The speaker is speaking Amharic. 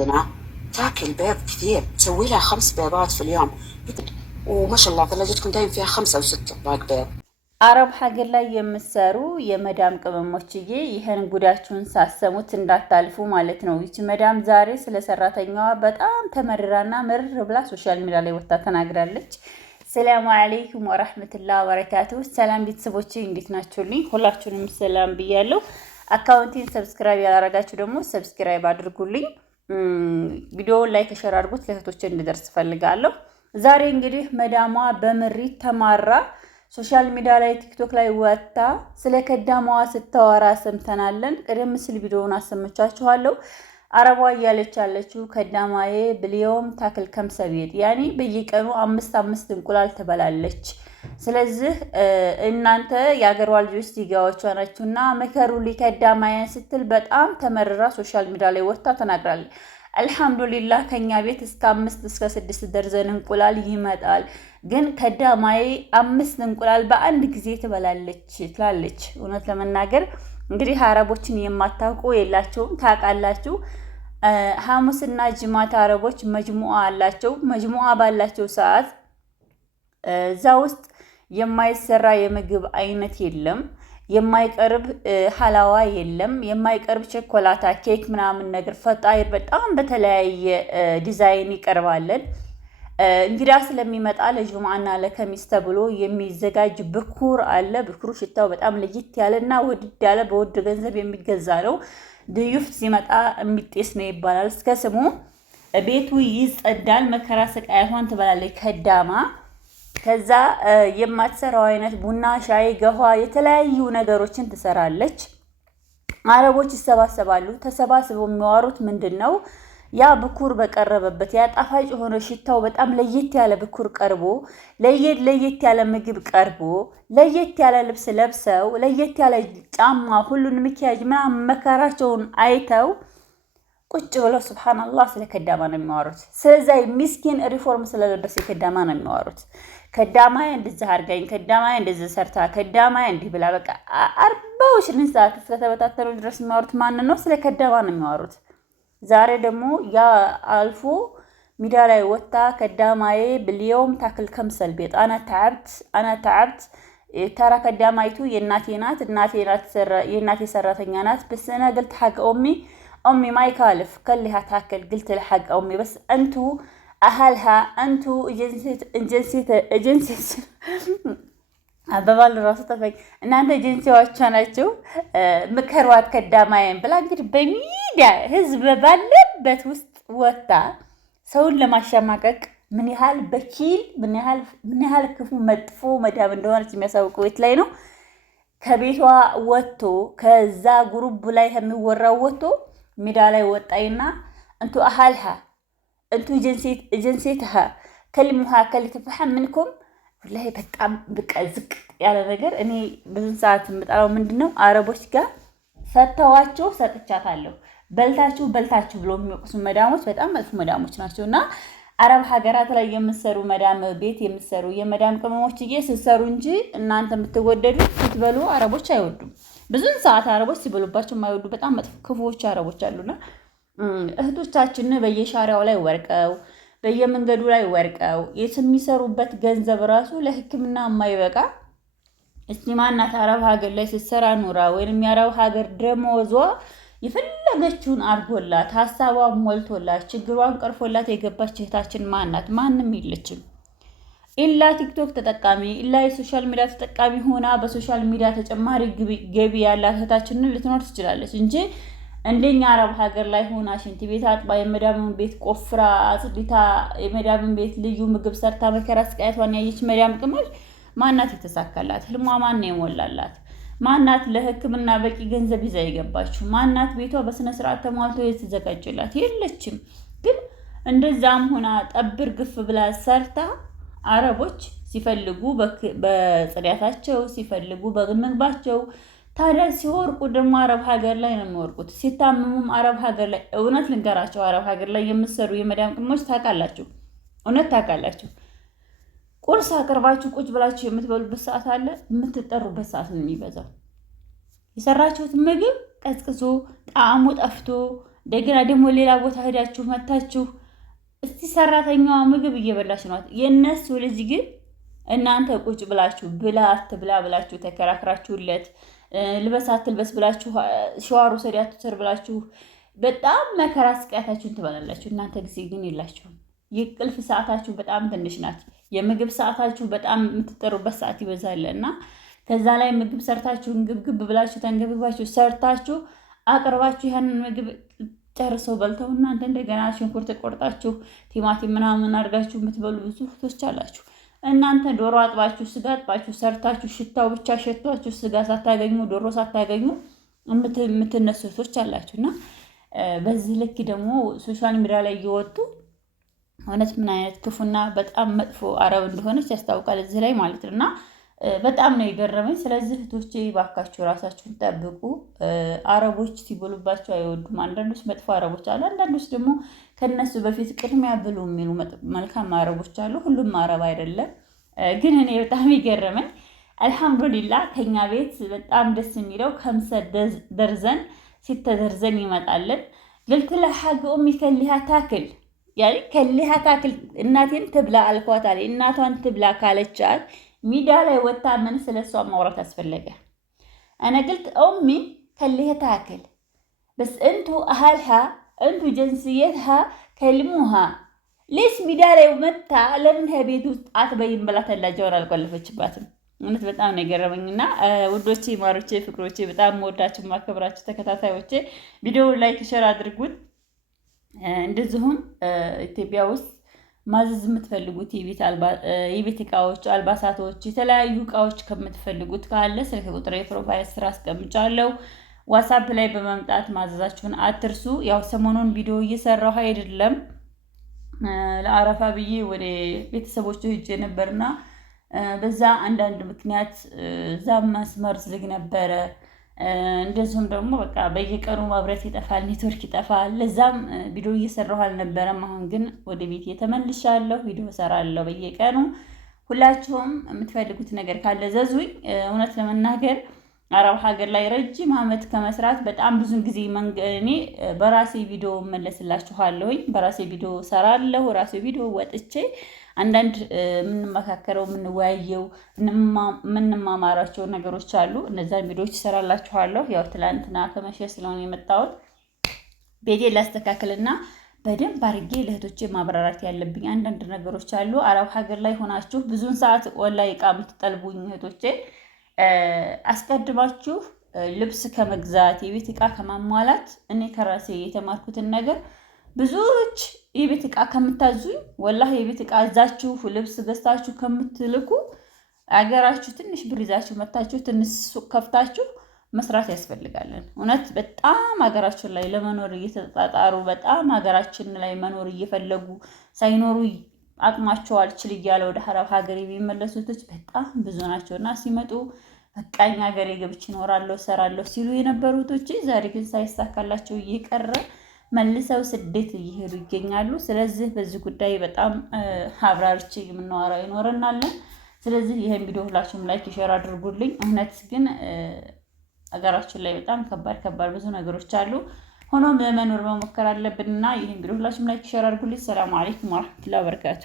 عندنا تاكل بيض كثير، تسوي لها 5 بيضات في اليوم، وما شاء الله ثلاجتكم دايم فيها 5 أو 6 باق بيض. አረብ ሀገር ላይ የምትሰሩ የመዳም ቅመሞችዬ ይሄን ጉዳችሁን ሳሰሙት እንዳታልፉ ማለት ነው። ይቺ መዳም ዛሬ ስለ ሰራተኛዋ በጣም ተመርራና ምርር ብላ ሶሻል ሚዲያ ላይ ወጣ ተናግራለች። ሰላም አለይኩም ወራህመቱላሂ ወበረካቱ። ሰላም ቤተሰቦቼ እንዴት ናችሁልኝ? ሁላችሁንም ሰላም ብያለሁ። አካውንቴን ሰብስክራይብ ያላረጋችሁ ደግሞ ሰብስክራይብ አድርጉልኝ። ቪዲዮውን ላይክ ሼር አድርጉት ለእህቶቼ እንዲደርስ ፈልጋለሁ። ዛሬ እንግዲህ መዳሟ በምሪት ተማራ ሶሻል ሚዲያ ላይ ቲክቶክ ላይ ወጣ ስለ ከዳማዋ ስታወራ ሰምተናለን። ቀደም ሲል ቪዲዮውን አሰምቻችኋለሁ። አረቧ እያለች ያለችው ከዳማዬ ብሊዮም ታክል ከምሰቤት ያኒ በየቀኑ 5 እንቁላል ትበላለች። ስለዚህ እናንተ የአገሯ ልጆች ዲጋዎቿ ናችሁና መከሩ ሊከዳማዬን ስትል በጣም ተመረራ ሶሻል ሚዲያ ላይ ወጣ ተናግራለች። አልሐምዱሊላህ ከኛ ቤት እስከ 5 እስከ 6 ደርዘን እንቁላል ይመጣል፣ ግን ከዳማዬ 5 እንቁላል በአንድ ጊዜ ትበላለች ትላለች። እውነት ለመናገር እንግዲህ አረቦችን የማታውቁ የላቸውም፣ ታውቃላችሁ። ሐሙስና ጅማት አረቦች መጅሙዓ አላቸው። መጅሙዓ ባላቸው ሰዓት እዛ ውስጥ የማይሰራ የምግብ አይነት የለም፣ የማይቀርብ ሐላዋ የለም፣ የማይቀርብ ቸኮላታ ኬክ ምናምን ነገር ፈጣይር በጣም በተለያየ ዲዛይን ይቀርባለን። እንግዳ ስለሚመጣ ለጁምዓና ለከሚስ ተብሎ የሚዘጋጅ ብኩር አለ። ብኩሩ ሽታው በጣም ለየት ያለና ውድድ ያለ በውድ ገንዘብ የሚገዛ ነው። ድዩፍ ሲመጣ የሚጤስ ነው ይባላል እስከ ስሙ። ቤቱ ይጸዳል። መከራ ስቃይቷን ትበላለች ከዳማ። ከዛ የማትሰራው አይነት ቡና፣ ሻይ፣ ገኋ የተለያዩ ነገሮችን ትሰራለች። አረቦች ይሰባሰባሉ። ተሰባስበው የሚዋሩት ምንድነው? ያ ብኩር በቀረበበት ያ ጣፋጭ የሆነ ሽታው በጣም ለየት ያለ ብኩር ቀርቦ ለየት ያለ ምግብ ቀርቦ ለየት ያለ ልብስ ለብሰው ለየት ያለ ጫማ ሁሉን ምኪያጅ ምናምን መከራቸውን አይተው ቁጭ ብለው ሱብሃንአላህ ስለ ከዳማ ነው የሚያወሩት። ስለዚህ ሚስኪን ሪፎርም ስለለበሰ ከዳማ ነው የሚያወሩት። ከዳማ እንደዚህ አርጋኝ፣ ከዳማ እንደዚህ ሰርታ፣ ከዳማ እንዲህ ብላ በቃ 24 ሰዓት እስከተበታተኑ ድረስ የሚያወሩት ማን ነው? ስለ ከዳማ ነው የሚያወሩት። ዛሬ ደግሞ ያ አልፎ ሚዲያ ላይ ወጣ ከዳማዬ ብልየውም ታክል ከምሰል ቤት አና ተዓብት ተራ ከዳማይቱ የእናቴ ናት፣ የእናቴ ሰራተኛ ናት። بس انا قلت حق امي ما يكالف كلها تاكل. قلت لها حق امي بس انتو اهلها انتو جنسيت አበባል ራሱ ተፈኝ እናንተ ጀንሲዋቻ ናችሁ ምከሯት ከዳማዬን ብላ እንግዲህ በሚዲያ ህዝብ ባለበት ውስጥ ወጣ ሰውን ለማሸማቀቅ ምን ያህል በኪል ምን ያህል ክፉ መጥፎ መዳም እንደሆነች የሚያሳውቀው ቤት ላይ ነው። ከቤቷ ወጥቶ ከዛ ግሩፕ ላይ የሚወራው ወጥቶ ሜዳ ላይ ወጣይና እንቱ አሃልሃ እንቱ ጀንሲትሃ ከልሙሃ ከልትፈሐም ምንኩም ወላሂ በጣም በቃ ዝቅ ያለ ነገር። እኔ ብዙ ሰዓት የምጠራው ምንድነው አረቦች ጋር ሰተዋቸው ሰጥቻታለሁ በልታችሁ ብሎ የሚወቅሱ መዳሞች በጣም መጥፎ መዳሞች ናቸውና አረብ ሀገራት ላይ የምትሰሩ መዳም ቤት የምትሰሩ የመዳም ቅመሞችዬ ስትሰሩ እንጂ እናንተ የምትወደዱ ስትበሉ አረቦች አይወዱም። ብዙ ሰዓት አረቦች ሲበሉባቸው የማይወዱ በጣም መጥፎ ክፉዎች አረቦች አሉና እህቶቻችን በየሻሪያው ላይ ወርቀው በየመንገዱ ላይ ወርቀው የሚሰሩበት ገንዘብ ራሱ ለሕክምና የማይበቃ እስቲማናት አረብ ሀገር ላይ ስትሰራ ኑራ ወይንም የአረብ ሀገር ደሞዟ የፈለገችውን አርጎላት ሐሳቧን ሞልቶላት ችግሯን ቀርፎላት የገባች እህታችን ማናት? ማንም የለችም። ኢላ ቲክቶክ ተጠቃሚ ኢላ የሶሻል ሚዲያ ተጠቃሚ ሆና በሶሻል ሚዲያ ተጨማሪ ገቢ ያላት እህታችንን ልትኖር ትችላለች እንጂ እንደኛ አረብ ሀገር ላይ ሆና ሽንት ቤት አጥባ የመዳምን ቤት ቆፍራ አጽድታ የመዳምን ቤት ልዩ ምግብ ሰርታ መከራ ስቃያቷን ያየች መዳም ቅመም ማናት የተሳካላት? ህልሟ ማን ነው የሞላላት? ማናት ለሕክምና በቂ ገንዘብ ይዛ የገባችው? ማናት ቤቷ በስነ ስርዓት ተሟልቶ የተዘጋጀላት? የለችም። ግን እንደዛም ሆና ጠብር ግፍ ብላ ሰርታ አረቦች ሲፈልጉ በጽዳታቸው ሲፈልጉ በምግባቸው ታዲያ ሲወርቁ ደግሞ አረብ ሀገር ላይ ነው የሚወርቁት። ሲታመሙም አረብ ሀገር ላይ እውነት ልንገራቸው አረብ ሀገር ላይ የምትሰሩ የመዳም ቅመሞች ታውቃላችሁ፣ እውነት ታውቃላችሁ። ቁርስ አቅርባችሁ ቁጭ ብላችሁ የምትበሉበት ሰዓት አለ፣ የምትጠሩበት ሰዓት ነው የሚበዛው። የሰራችሁት ምግብ ቀዝቅዞ ጣዕሙ ጠፍቶ እንደገና ደግሞ ሌላ ቦታ ሄዳችሁ መታችሁ እስቲ ሰራተኛዋ ምግብ እየበላች ነው። የእነሱ ልጅ ግን እናንተ ቁጭ ብላችሁ ብላ አትብላ ብላችሁ ተከራክራችሁለት፣ ልበስ አትልበስ ብላችሁ፣ ሸዋሩ ሰዲ አትሰር ብላችሁ በጣም መከራ ስቃያታችሁን ትበላላችሁ። እናንተ ጊዜ ግን የላችሁም። የቅልፍ ሰዓታችሁ በጣም ትንሽ ናት። የምግብ ሰዓታችሁ በጣም የምትጠሩበት ሰዓት ይበዛል እና ከዛ ላይ ምግብ ሰርታችሁ ግብግብ ብላችሁ ተንገብባችሁ ሰርታችሁ አቅርባችሁ ያንን ምግብ ጨርሰው በልተው እናንተ እንደገና ሽንኩርት ቆርጣችሁ ቲማቲም ምናምን አድርጋችሁ የምትበሉ ብዙ እህቶች አላችሁ። እናንተ ዶሮ አጥባችሁ ስጋ አጥባችሁ ሰርታችሁ ሽታው ብቻ ሸቷችሁ ስጋ ሳታገኙ ዶሮ ሳታገኙ የምትነሱ እህቶች አላችሁ እና በዚህ ልክ ደግሞ ሶሻል ሚዲያ ላይ እየወጡ እውነት ምን አይነት ክፉና በጣም መጥፎ አረብ እንደሆነች ያስታውቃል እዚህ ላይ ማለት ነው እና በጣም ነው የገረመኝ። ስለዚህ እህቶቼ ባካችሁ ራሳችሁን ጠብቁ። አረቦች ሲበሉባቸው አይወዱም። አንዳንዶች መጥፎ አረቦች አሉ፣ አንዳንዶች ደግሞ ከነሱ በፊት ቅድሚያ ብሉ የሚሉ መልካም አረቦች አሉ። ሁሉም አረብ አይደለም። ግን እኔ በጣም የገረመኝ አልሐምዱሊላህ ከኛ ቤት በጣም ደስ የሚለው ከምሰ ደርዘን ሲተደርዘን ይመጣለን። ልልት ለሐግ ኡሚ ከሊሃ ታክል ያኔ ከሊሃ ታክል እናቴን ትብላ አልኳታል። እናቷን ትብላ ካለቻት ሚዳ ላይ ወጣ ምን ስለሷ ማውራት አስፈለገ? انا قلت امي خليها تاكل بس انتوا اهلها انتوا جنسيتها كلموها ليش ሚዳ ላይ ወጣ ለምን ቤት ውስጥ አትበይም ብላ ተላጀውን አልቆለፈችባትም። እውነት በጣም ነው የገረመኝና ውዶቼ፣ ማሮቼ፣ ፍቅሮቼ በጣም ወዳችሁ ማከብራችሁ ተከታታዮቼ ቪዲዮ ላይክ ሼር አድርጉት። እንደዚሁም ኢትዮጵያ ውስጥ ማዘዝ የምትፈልጉት የቤት እቃዎች፣ አልባሳቶች፣ የተለያዩ እቃዎች ከምትፈልጉት ካለ ስልክ ቁጥር የፕሮፋይል ስራ አስቀምጫለሁ። ዋትስአፕ ላይ በመምጣት ማዘዛችሁን አትርሱ። ያው ሰሞኑን ቪዲዮ እየሰራሁ አይደለም፣ ለአረፋ ብዬ ወደ ቤተሰቦቹ ሄጄ ነበርና በዛ አንዳንድ ምክንያት እዛ መስመር ዝግ ነበረ። እንደዚሁም ደግሞ በቃ በየቀኑ ማብራት ይጠፋል፣ ኔትወርክ ይጠፋል። ለዛም ቪዲዮ እየሰራሁ አልነበረም። አሁን ግን ወደ ቤት ተመልሻለሁ፣ ቪዲዮ እሰራለሁ በየቀኑ። ሁላችሁም የምትፈልጉት ነገር ካለ ዘዙኝ። እውነት ለመናገር አረብ ሀገር ላይ ረጅም ዓመት ከመስራት በጣም ብዙ ጊዜ እኔ በራሴ ቪዲዮ መለስላችኋለሁኝ፣ በራሴ ቪዲዮ ሰራለሁ። ራሴ ቪዲዮ ወጥቼ አንዳንድ የምንመካከረው የምንወያየው የምንማማራቸው ነገሮች አሉ። እነዛን ቪዲዮዎች እሰራላችኋለሁ። ያው ትላንትና ከመሸ ስለሆነ የመጣሁት ቤቴን ላስተካክልና በደንብ አድርጌ ለእህቶቼ ማብራራት ያለብኝ አንዳንድ ነገሮች አሉ። አረብ ሀገር ላይ ሆናችሁ ብዙውን ሰዓት ኦንላይን እቃ የምትጠልቡኝ እህቶቼ አስቀድማችሁ ልብስ ከመግዛት የቤት እቃ ከማሟላት እኔ ከራሴ የተማርኩትን ነገር ብዙዎች የቤት እቃ ከምታዙኝ ወላሂ የቤት እቃ አዛችሁ ልብስ ገዝታችሁ ከምትልኩ አገራችሁ ትንሽ ብር ይዛችሁ መታችሁ ትንሽ ሱቅ ከፍታችሁ መስራት ያስፈልጋለን። እውነት በጣም ሀገራችን ላይ ለመኖር እየተጣጣሩ በጣም ሀገራችን ላይ መኖር እየፈለጉ ሳይኖሩ አቅማቸው አልችል እያለ ወደ አረብ ሀገር የሚመለሱት በጣም ብዙ ናቸውና ሲመጡ በቃኝ ሀገሬ ገብቼ እኖራለሁ እሰራለሁ ሲሉ የነበሩት ዛሬ ግን ሳይሳካላቸው እየቀረ መልሰው ስደት እየሄዱ ይገኛሉ። ስለዚህ በዚህ ጉዳይ በጣም አብራርቼ የምናወራው ይኖረናል። ስለዚህ ይሄን ቪዲዮ ሁላችሁም ላይክ ሼር አድርጉልኝ። እውነት ግን ሀገራችን ላይ በጣም ከባድ ብዙ ነገሮች አሉ። ሆኖም ለመኖር መሞከር አለብንና ይሄን ቪዲዮ ሁላችሁም ላይክ ሼር አድርጉልኝ። ሰላም አለይኩም ወራህመቱላሂ ወበረካቱ።